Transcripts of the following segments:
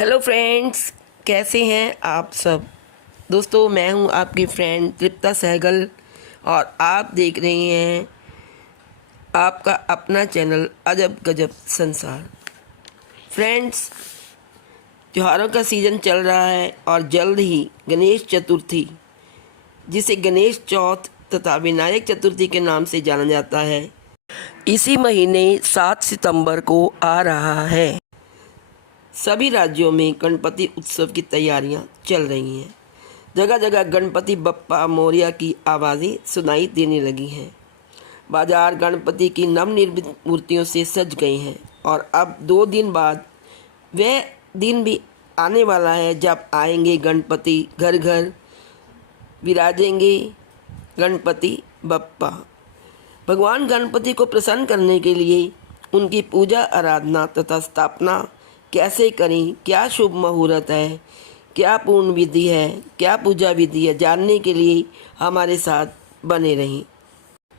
Hello friends, कैसे हैं आप सब। दोस्तों, मैं हूं आपकी फ्रेंड तृप्ता सहगल और आप देख रहे हैं आपका अपना चैनल अजब गजब संसार। फ्रेंड्स, त्योहारों का सीज़न चल रहा है और जल्द ही गणेश चतुर्थी, जिसे गणेश चौथ तथा विनायक चतुर्थी के नाम से जाना जाता है, इसी महीने 7 सितंबर को आ रहा है। सभी राज्यों में गणपति उत्सव की तैयारियां चल रही हैं। जगह जगह गणपति बप्पा मोरया की आवाज़ें सुनाई देने लगी हैं। बाजार गणपति की नवनिर्मित मूर्तियों से सज गए हैं और अब 2 दिन बाद वह दिन भी आने वाला है जब आएंगे गणपति, घर घर विराजेंगे गणपति बप्पा। भगवान गणपति को प्रसन्न करने के लिए उनकी पूजा आराधना तथा स्थापना कैसे करें, क्या शुभ मुहूर्त है, क्या पूर्ण विधि है, क्या पूजा विधि है, जानने के लिए हमारे साथ बने रहें।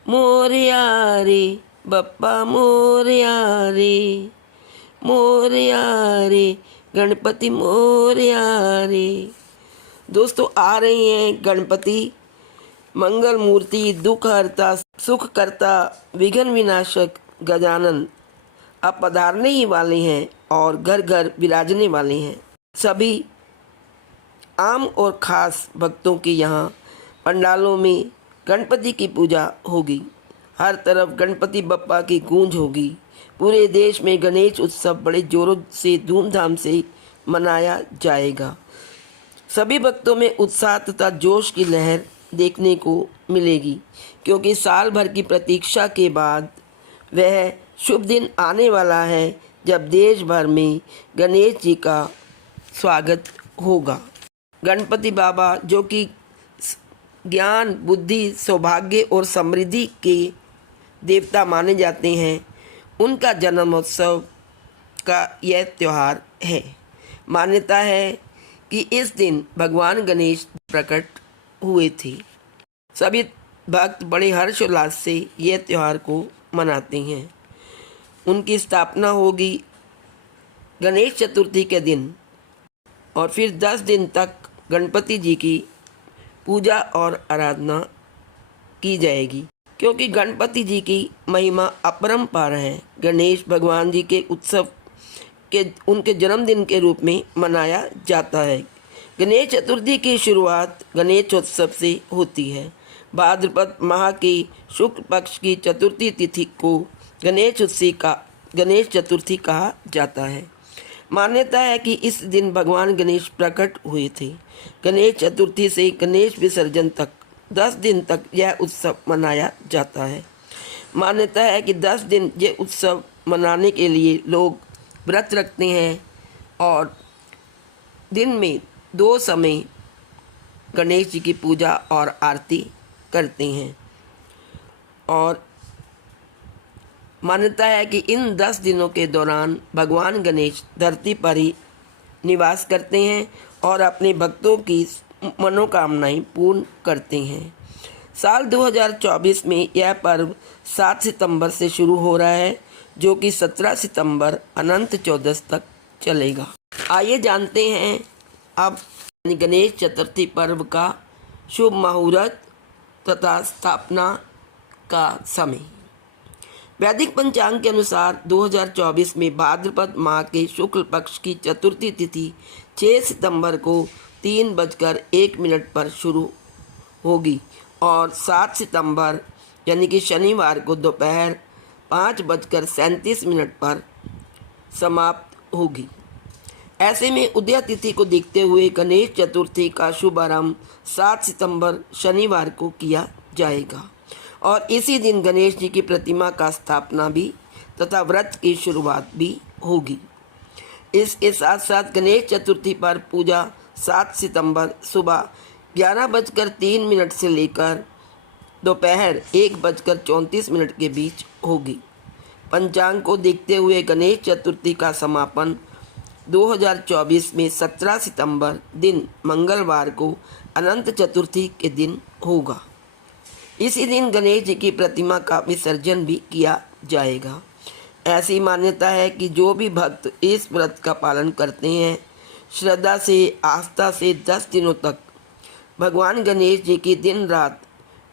मोरया रे बप्पा मोरया रे, मोरया रे गणपति मोरया रे। दोस्तों, आ रहे हैं गणपति, मंगल मूर्ति, दुख हरता, सुख करता, विघ्न विनाशक गजानन अब पधारने ही वाले हैं और घर घर विराजने वाले हैं। सभी आम और ख़ास भक्तों के यहाँ पंडालों में गणपति की पूजा होगी। हर तरफ गणपति बप्पा की गूंज होगी। पूरे देश में गणेश उत्सव बड़े जोरों से धूमधाम से मनाया जाएगा। सभी भक्तों में उत्साह तथा जोश की लहर देखने को मिलेगी, क्योंकि साल भर की प्रतीक्षा के बाद वह शुभ दिन आने वाला है जब देश भर में गणेश जी का स्वागत होगा। गणपति बाबा, जो कि ज्ञान, बुद्धि, सौभाग्य और समृद्धि के देवता माने जाते हैं, उनका जन्मोत्सव का यह त्यौहार है। मान्यता है कि इस दिन भगवान गणेश प्रकट हुए थे। सभी भक्त बड़े हर्षोल्लास से यह त्यौहार को मनाते हैं। उनकी स्थापना होगी गणेश चतुर्थी के दिन और फिर 10 दिन तक गणपति जी की पूजा और आराधना की जाएगी, क्योंकि गणपति जी की महिमा अपरंपार है। गणेश भगवान जी के उत्सव के उनके जन्मदिन के रूप में मनाया जाता है। गणेश चतुर्थी की शुरुआत गणेशोत्सव से होती है। भाद्रपद माह की शुक्ल पक्ष की चतुर्थी तिथि को गणेश चतुर्थी कहा जाता है। मान्यता है कि इस दिन भगवान गणेश प्रकट हुए थे। गणेश चतुर्थी से गणेश विसर्जन तक 10 दिन तक यह उत्सव मनाया जाता है। मान्यता है कि 10 दिन यह उत्सव मनाने के लिए लोग व्रत रखते हैं और दिन में 2 समय गणेश जी की पूजा और आरती करते हैं। और मान्यता है कि इन 10 दिनों के दौरान भगवान गणेश धरती पर ही निवास करते हैं और अपने भक्तों की मनोकामनाएं पूर्ण करते हैं। साल 2024 में यह पर्व 7 सितंबर से शुरू हो रहा है, जो कि 17 सितंबर अनंत चौदस तक चलेगा। आइए जानते हैं अब गणेश चतुर्थी पर्व का शुभ मुहूर्त तथा स्थापना का समय। वैदिक पंचांग के अनुसार 2024 में भाद्रपद माह के शुक्ल पक्ष की चतुर्थी तिथि 6 सितंबर को 3:01 पर शुरू होगी और 7 सितंबर यानी कि शनिवार को दोपहर 5:37 पर समाप्त होगी। ऐसे में उदय तिथि को देखते हुए गणेश चतुर्थी का शुभारंभ 7 सितंबर शनिवार को किया जाएगा और इसी दिन गणेश जी की प्रतिमा का स्थापना भी तथा व्रत की शुरुआत भी होगी। इसके साथ साथ गणेश चतुर्थी पर पूजा 7 सितंबर सुबह 11:03 से लेकर दोपहर 1:34 के बीच होगी। पंचांग को देखते हुए गणेश चतुर्थी का समापन 2024 में 17 सितंबर दिन मंगलवार को अनंत चतुर्थी के दिन होगा। इसी दिन गणेश जी की प्रतिमा का विसर्जन भी किया जाएगा। ऐसी मान्यता है कि जो भी भक्त इस व्रत का पालन करते हैं श्रद्धा से, आस्था से 10 दिनों तक भगवान गणेश जी की दिन रात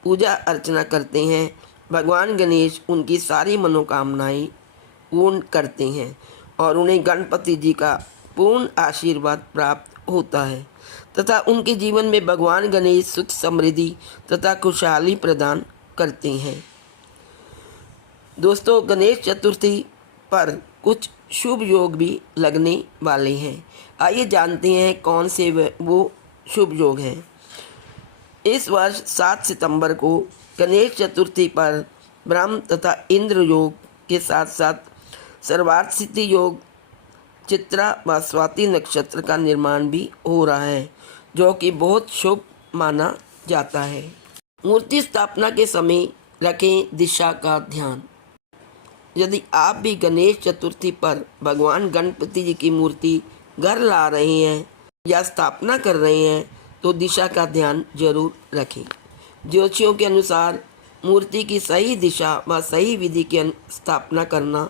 पूजा अर्चना करते हैं। भगवान गणेश उनकी सारी मनोकामनाएं पूर्ण करते हैं और उन्हें गणपति जी का पूर्ण आशीर्वाद प्राप्त होता है तथा उनके जीवन में भगवान गणेश सुख समृद्धि तथा खुशहाली प्रदान करते हैं। दोस्तों, गणेश चतुर्थी पर कुछ शुभ योग भी लगने वाले हैं। आइए जानते हैं कौन से वो शुभ योग हैं। इस वर्ष 7 सितंबर को गणेश चतुर्थी पर ब्रह्म तथा इंद्र योग के साथ साथ सर्वार्थ सिद्धि योग, चित्रा व स्वाति नक्षत्र का निर्माण भी हो रहा है, जो कि बहुत शुभ माना जाता है। मूर्ति स्थापना के समय रखें दिशा का ध्यान। यदि आप भी गणेश चतुर्थी पर भगवान गणपति जी की मूर्ति घर ला रहे हैं या स्थापना कर रहे हैं तो दिशा का ध्यान जरूर रखें। ज्योतिषियों के अनुसार मूर्ति की सही दिशा व सही विधि की स्थापना करना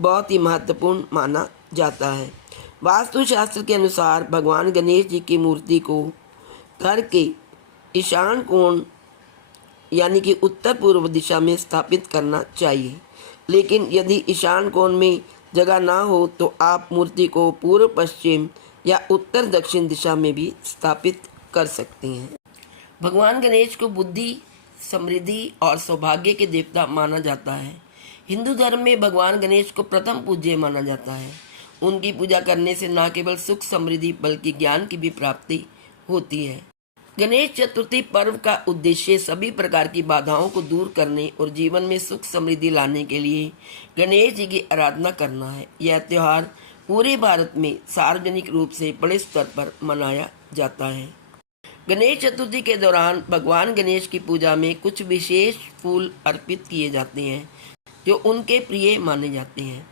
बहुत ही महत्वपूर्ण माना जाता है। वास्तुशास्त्र के अनुसार भगवान गणेश जी की मूर्ति को घर के ईशान कोण यानी कि उत्तर पूर्व दिशा में स्थापित करना चाहिए, लेकिन यदि ईशान कोण में जगह ना हो तो आप मूर्ति को पूर्व पश्चिम या उत्तर दक्षिण दिशा में भी स्थापित कर सकते हैं। भगवान गणेश को बुद्धि, समृद्धि और सौभाग्य के देवता माना जाता है। हिंदू धर्म में भगवान गणेश को प्रथम पूज्य माना जाता है। उनकी पूजा करने से न केवल सुख समृद्धि बल्कि ज्ञान की भी प्राप्ति होती है। गणेश चतुर्थी पर्व का उद्देश्य सभी प्रकार की बाधाओं को दूर करने और जीवन में सुख समृद्धि लाने के लिए गणेश जी की आराधना करना है। यह त्यौहार पूरे भारत में सार्वजनिक रूप से बड़े स्तर पर मनाया जाता है। गणेश चतुर्थी के दौरान भगवान गणेश की पूजा में कुछ विशेष फूल अर्पित किए जाते हैं जो उनके प्रिय माने जाते हैं।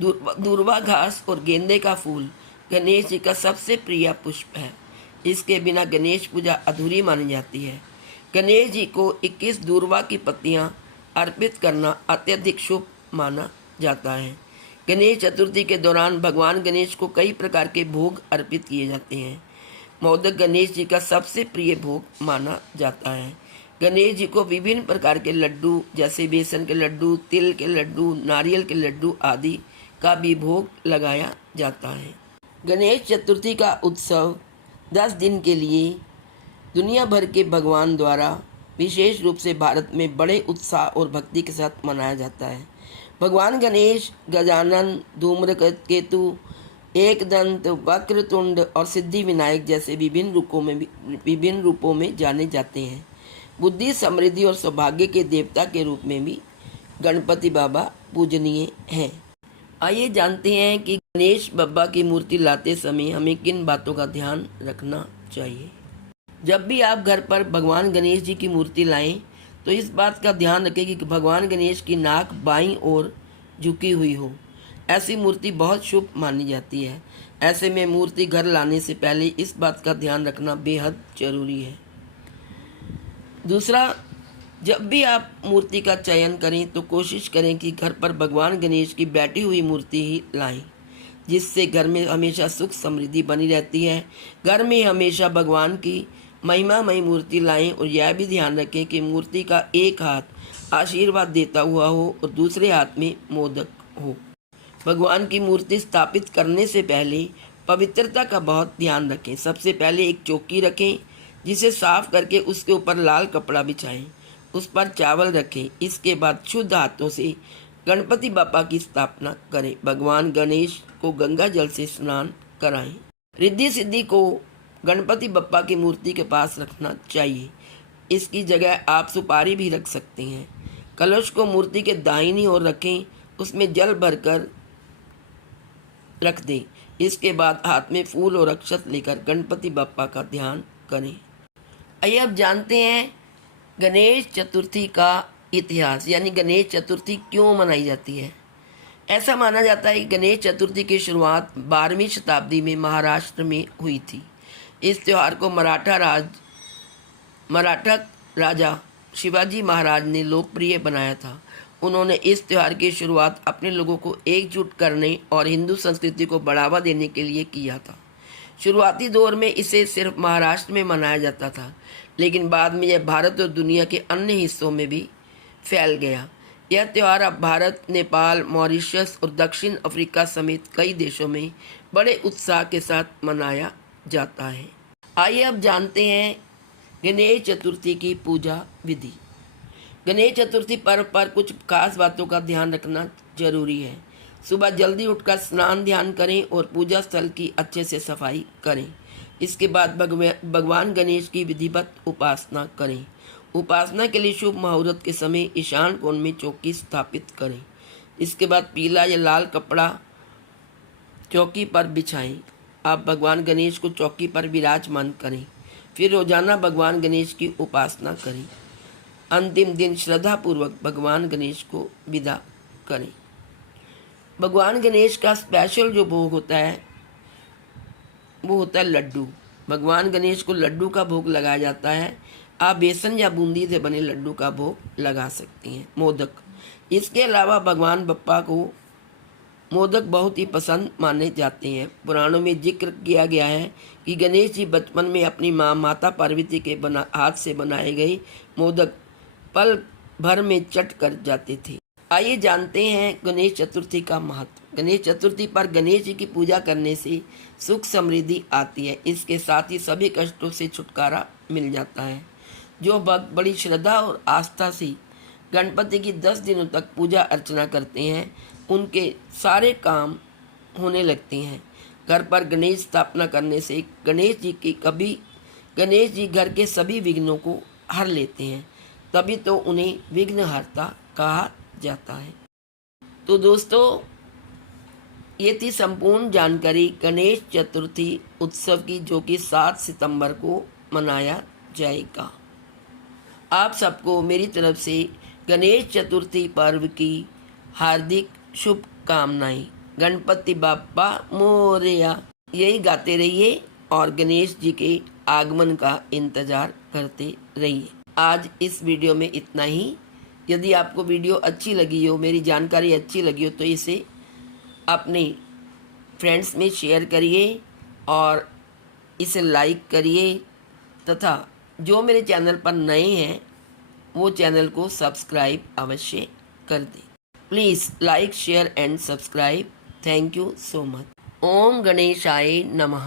दूर्वा घास और गेंदे का फूल गणेश जी का सबसे प्रिय पुष्प है। इसके बिना गणेश पूजा अधूरी मानी जाती है। गणेश जी को 21 दूर्वा की पत्तियां अर्पित करना अत्यधिक शुभ माना जाता है। गणेश चतुर्थी के दौरान भगवान गणेश को कई प्रकार के भोग अर्पित किए जाते हैं। मोदक गणेश जी का सबसे प्रिय भोग माना जाता है। गणेश जी को विभिन्न प्रकार के लड्डू जैसे बेसन के लड्डू, तिल के लड्डू, नारियल के लड्डू आदि का भी भोग लगाया जाता है। गणेश चतुर्थी का उत्सव 10 दिन के लिए दुनिया भर के भगवान द्वारा विशेष रूप से भारत में बड़े उत्साह और भक्ति के साथ मनाया जाता है। भगवान गणेश गजानन, धूम्रकेतु, एकदंत, वक्रतुंड और सिद्धि विनायक जैसे विभिन्न रूपों में जाने जाते हैं। बुद्धि, समृद्धि और सौभाग्य के देवता के रूप में भी गणपति बाबा पूजनीय हैं। आइए जानते हैं कि गणेश बाबा की मूर्ति लाते समय हमें किन बातों का ध्यान रखना चाहिए। जब भी आप घर पर भगवान गणेश जी की मूर्ति लाएं तो इस बात का ध्यान रखें कि भगवान गणेश की नाक बाईं ओर झुकी हुई हो। ऐसी मूर्ति बहुत शुभ मानी जाती है। ऐसे में मूर्ति घर लाने से पहले इस बात का ध्यान रखना बेहद जरूरी है। दूसरा, जब भी आप मूर्ति का चयन करें तो कोशिश करें कि घर पर भगवान गणेश की बैठी हुई मूर्ति ही लाएं, जिससे घर में हमेशा सुख समृद्धि बनी रहती है। घर में हमेशा भगवान की महिमामयी मूर्ति लाएं और यह भी ध्यान रखें कि मूर्ति का एक हाथ आशीर्वाद देता हुआ हो और दूसरे हाथ में मोदक हो। भगवान की मूर्ति स्थापित करने से पहले पवित्रता का बहुत ध्यान रखें। सबसे पहले एक चौकी रखें, जिसे साफ करके उसके ऊपर लाल कपड़ा बिछाएं, उस पर चावल रखें। इसके बाद शुद्ध हाथों से गणपति बापा की स्थापना करें। भगवान गणेश को गंगा जल से स्नान कराएं। रिद्धि सिद्धि को गणपति बप्पा की मूर्ति के पास रखना चाहिए। इसकी जगह आप सुपारी भी रख सकते हैं। कलश को मूर्ति के दाहिनी ओर रखें, उसमें जल भरकर रख दें। इसके बाद हाथ में फूल और अक्षत लेकर गणपति बप्पा का ध्यान करें। आइए अब जानते हैं गणेश चतुर्थी का इतिहास, यानी गणेश चतुर्थी क्यों मनाई जाती है। ऐसा माना जाता है कि गणेश चतुर्थी की शुरुआत 12वीं शताब्दी में महाराष्ट्र में हुई थी। इस त्यौहार को मराठा राजा शिवाजी महाराज ने लोकप्रिय बनाया था। उन्होंने इस त्यौहार की शुरुआत अपने लोगों को एकजुट करने और हिंदू संस्कृति को बढ़ावा देने के लिए किया था। शुरुआती दौर में इसे सिर्फ महाराष्ट्र में मनाया जाता था, लेकिन बाद में यह भारत और दुनिया के अन्य हिस्सों में भी फैल गया। यह त्यौहार अब भारत, नेपाल, मॉरिशस और दक्षिण अफ्रीका समेत कई देशों में बड़े उत्साह के साथ मनाया जाता है। आइए अब जानते हैं गणेश चतुर्थी की पूजा विधि। गणेश चतुर्थी पर्व पर कुछ खास बातों का ध्यान रखना जरूरी है। सुबह जल्दी उठकर स्नान ध्यान करें और पूजा स्थल की अच्छे से सफाई करें। इसके बाद भगवान गणेश की विधिवत उपासना करें। उपासना के लिए शुभ मुहूर्त के समय ईशान कोण में चौकी स्थापित करें। इसके बाद पीला या लाल कपड़ा चौकी पर बिछाएं। आप भगवान गणेश को चौकी पर विराजमान करें। फिर रोजाना भगवान गणेश की उपासना करें। अंतिम दिन श्रद्धापूर्वक भगवान गणेश को विदा करें। भगवान गणेश का स्पेशल जो भोग होता है वो होता है लड्डू। भगवान गणेश को लड्डू का भोग लगाया जाता है। आप बेसन या बूंदी से बने लड्डू का भोग लगा सकती हैं। मोदक, इसके अलावा भगवान बप्पा को मोदक बहुत ही पसंद माने जाते हैं। पुराणों में जिक्र किया गया है कि गणेश जी बचपन में अपनी माता पार्वती के हाथ से बनाए गए मोदक पल भर में चट कर जाते थे। आइए जानते हैं गणेश चतुर्थी का महत्व। गणेश चतुर्थी पर गणेश जी की पूजा करने से सुख समृद्धि आती है। इसके साथ ही सभी कष्टों से छुटकारा मिल जाता है। जो भक्त बड़ी श्रद्धा और आस्था से गणपति की 10 दिनों तक पूजा अर्चना करते हैं, उनके सारे काम होने लगते हैं। घर पर गणेश स्थापना करने से गणेश जी घर के सभी विघ्नों को हर लेते हैं। तभी तो उन्हें विघ्नहर्ता कहा जाता है। तो दोस्तों, ये थी संपूर्ण जानकारी गणेश चतुर्थी उत्सव की, जो कि 7 सितंबर को मनाया जाएगा। आप सबको मेरी तरफ से गणेश चतुर्थी पर्व की हार्दिक शुभकामनाएं। गणपति बाप्पा मोरया। यही गाते रहिए और गणेश जी के आगमन का इंतजार करते रहिए। आज इस वीडियो में इतना ही। यदि आपको वीडियो अच्छी लगी हो, मेरी जानकारी अच्छी लगी हो, तो इसे अपने फ्रेंड्स में शेयर करिए और इसे लाइक करिए तथा जो मेरे चैनल पर नए हैं वो चैनल को सब्सक्राइब अवश्य कर दें। Please like, share and subscribe. Thank you so much. ओम गणेशाय नमः।